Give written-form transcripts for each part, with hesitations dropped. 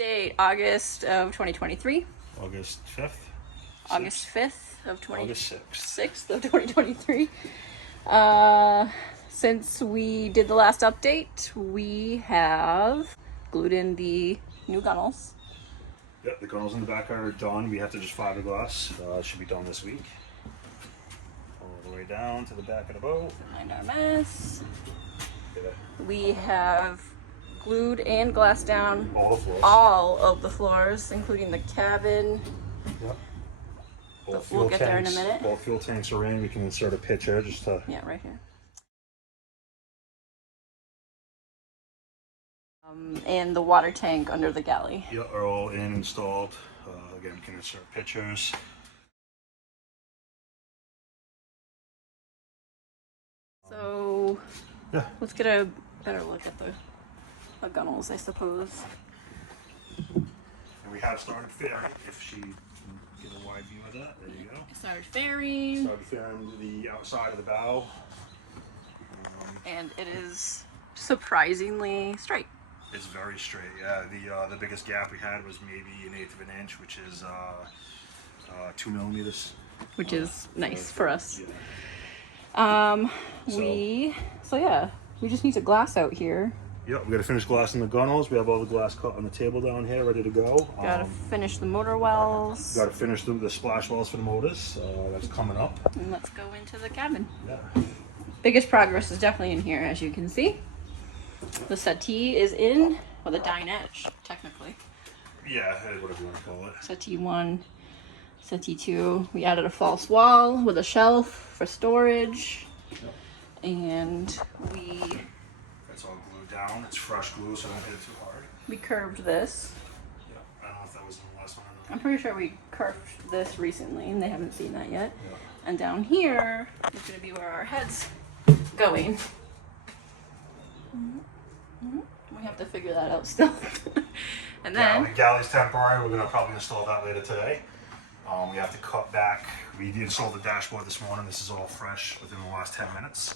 Date August of 2023. August 5th? August 5th of August 6th of 2023. Since we did the last update, we have glued in the new gunnels. Yep, the gunnels in the back are done. We have to just fiberglass. It should be done this week. All the way down to the back of the boat. Behind our mess. Yeah. We have glued and glassed down All the floors. all of the floors, including the cabin. Yep. We'll get there in a minute. All fuel tanks are in. We can insert a picture just to... Yeah, right here. And the water tank under the galley. Yeah, are all in, installed. Again, we can insert pictures. So, Yeah. let's get a better look at the gunnels, I suppose. And we have started fairing, if she can get a wide view of that. There you go. Started fairing. Started fairing the outside of the bow. And it is surprisingly straight. It's very straight, yeah. The biggest gap we had was maybe 1/8 of an inch, which is 2 millimeters. Which is nice so, for us. Yeah. So yeah, we just need to glass out here. Yep, we gotta finish glassing the gunnels. We have all the glass cut on the table down here, ready to go. Gotta finish the motor wells. Gotta finish the splash wells for the motors. That's coming up. And let's go into the cabin. Yeah. Biggest progress is definitely in here, as you can see. The settee is in, well, the dinette, technically. Yeah, whatever you want to call it. Settee 1, settee 2. We added a false wall with a shelf for storage. Yep. And That's all glued down. It's fresh glue, so don't hit it too hard. we curved this. Yeah, I don't know if that was in the last one or not. I'm pretty sure we curved this recently, and they haven't seen that yet. Yeah. And down here is going to be where our head's going. We have to figure that out still. And then Galley's temporary. We're gonna probably install that later today. We have to cut back. We installed the dashboard this morning. This is all fresh within the last 10 minutes.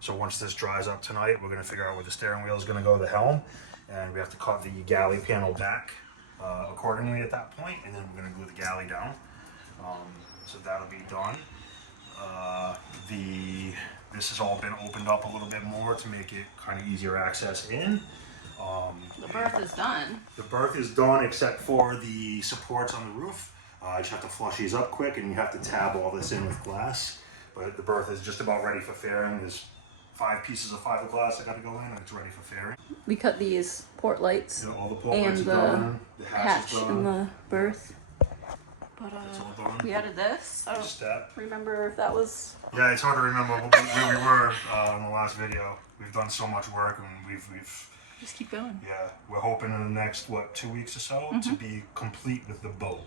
So once this dries up tonight, we're gonna figure out where the steering wheel is gonna go, the helm, and we have to cut the galley panel back accordingly at that point, and then we're gonna glue the galley down. So that'll be done. This has all been opened up a little bit more to make it kind of easier access in. the berth is done. The berth is done except for the supports on the roof. You just have to flush these up quick, and you have to tab all this in with glass. But the berth is just about ready for fairing. There's 5 pieces of fiberglass that got to go in, and it's ready for fairing. We cut these port lights Yeah, all the port and lights are done. The hatch is in done. the berth. But It's all done. we added this. I don't Step. remember if that was... Yeah, it's hard to remember where we were in the last video. We've done so much work, and we've Just keep going. yeah, we're hoping in the next 2 weeks or so to be complete with the boat.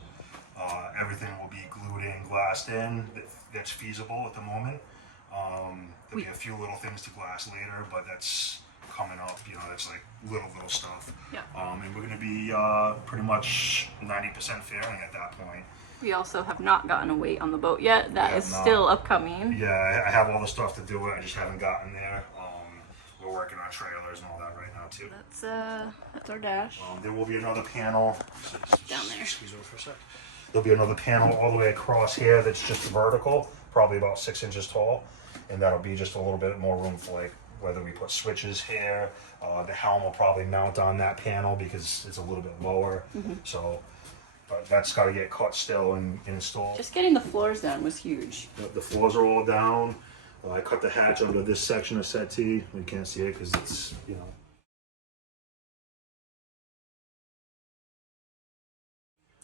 Everything will be glued in, glassed in. That's feasible at the moment. There'll be a few little things to glass later, but that's coming up. You know, that's like little stuff. Yeah. And we're going to be pretty much 90% fairing at that point. We also have not gotten a weight on the boat yet. That is still upcoming. Yeah, I have all the stuff to do it. I just haven't gotten there. We're working on trailers and all that right now too. That's our dash. There will be another panel Down there. Squeeze over for a sec. There'll be another panel all the way across here that's just vertical, probably about 6 inches tall, and that'll be just a little bit more room for like whether we put switches here. The helm will probably mount on that panel because it's a little bit lower. So, but that's got to get cut still and installed. Just getting the floors down was huge. The floors are all down. I cut the hatch under this section of settee. You can't see it because it's, you know.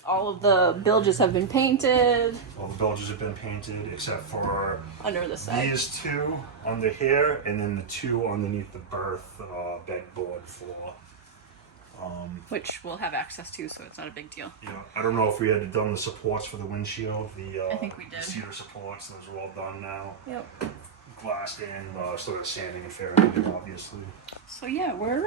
All of the bilges have been painted. All the bilges have been painted except for Under the side. these 2 under here, and then the 2 underneath the berth bedboard floor. Which we'll have access to, so it's not a big deal. Yeah, I don't know if we had done the supports for the windshield. I think we did. The cedar supports, those are all done now. Yep. Glassed in, still got sanding and fairing, obviously. So yeah, we're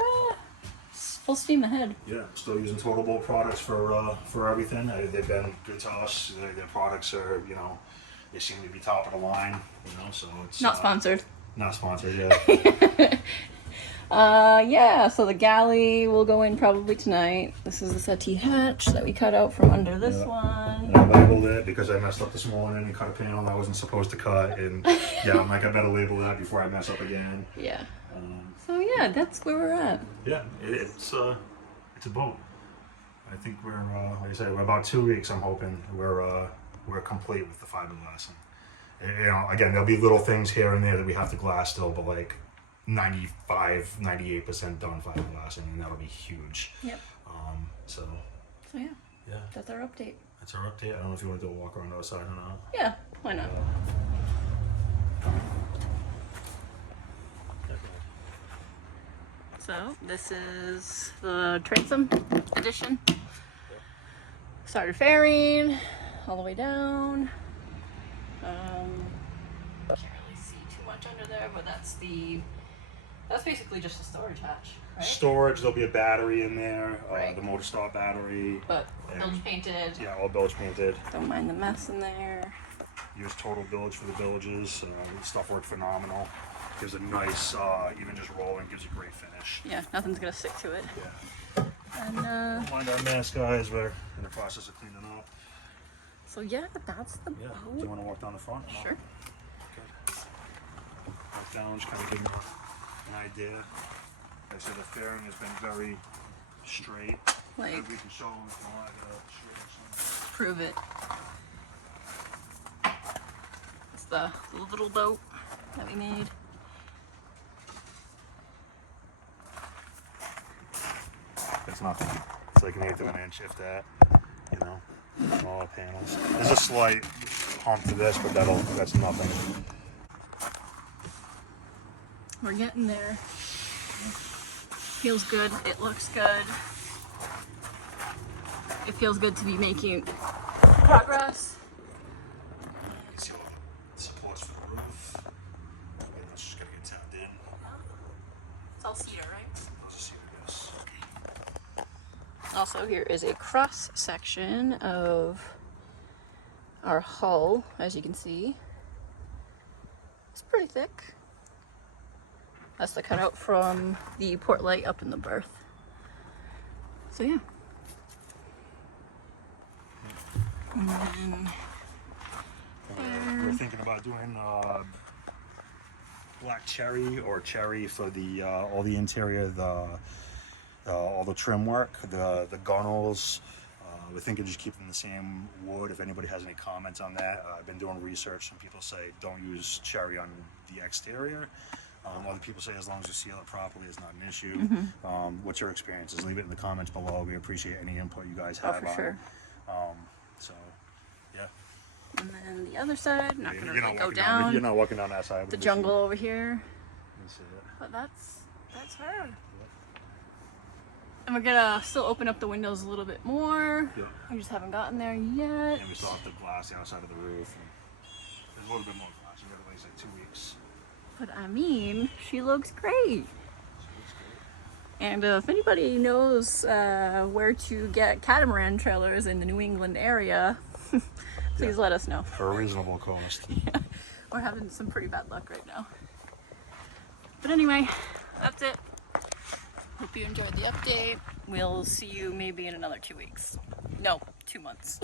full steam ahead. Yeah, still using Total Boat products for everything. They've been good to us. Their products are, you know, they seem to be top of the line, you know, so it's... Not sponsored. Not sponsored, yeah. Yeah, so the galley will go in probably tonight. This is the settee hatch that we cut out from under this one. And I labeled it because I messed up this morning and cut a panel I wasn't supposed to cut. And yeah, I'm like, I better label that before I mess up again. Yeah. So yeah, that's where we're at. Yeah, it's a boat. I think we're, like I said, we're about 2 weeks. I'm hoping we're complete with the fiberglass. And, you know, again, there'll be little things here and there that we have to glass still, but like 98% done fiberglassing, and that'll be huge. Yep. So yeah. Yeah. That's our update. That's our update. I don't know if you want to do a walk around outside or not. Yeah, why not? So this is the transom edition. Started fairing all the way down. Can't really see too much under there, but that's basically just a storage hatch, right? Storage. There'll be a battery in there. Right. The motor start battery. But bilge painted. Yeah, all bilge painted. Don't mind the mess in there. Use total bilge for the bilges. Stuff worked phenomenal. Gives a nice, even just rolling, gives a great finish. Yeah, nothing's gonna stick to it. Yeah. And Don't mind our mess, guys. We're in the process of cleaning up. so yeah, that's the Yeah. boat. Do you want to walk down the front? Sure. Okay. Walk down, just kind of give you an idea. Like I said, the fairing has been very straight. Like, Maybe we can show them if you want straight or something. prove it. It's the little boat that we made. It's nothing. It's like an eighth of an inch, if that. You know, smaller panels. There's a slight hump to this, but that's nothing. We're getting there. Feels good. It looks good. It feels good to be making progress. You can see all the supports for the roof. And that's just gonna get tapped in. It's all cedar, right? Let's just see what this. Also, here is a cross section of our hull, as you can see. It's pretty thick. That's the cutout from the port light up in the berth. So yeah. And then We're thinking about doing black cherry or cherry for the all the interior, all the trim work, the gunnels. We're thinking just keeping the same wood. If anybody has any comments on that, I've been doing research. Some people say don't use cherry on the exterior. Other people say as long as you seal it properly, it's not an issue. What's your experiences? Leave it in the comments below. We appreciate any input you guys have for on sure. it. So, yeah. And then the other side, not gonna You're really not go walking down. You're not walking down that side. The jungle over here. You see it. But that's her. And we're gonna still open up the windows a little bit more. Yeah. We just haven't gotten there yet. And we still have to glass the outside of the roof. And there's a little bit more glass. We got at least like 2 weeks. But I mean, she looks great. And if anybody knows where to get catamaran trailers in the New England area, please let us know. For a reasonable cost. Yeah. We're having some pretty bad luck right now. But anyway, that's it. Hope you enjoyed the update. We'll see you maybe in another 2 weeks. No, 2 months.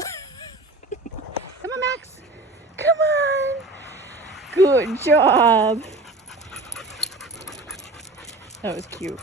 Come on, Max. Come on. Good job. That was cute.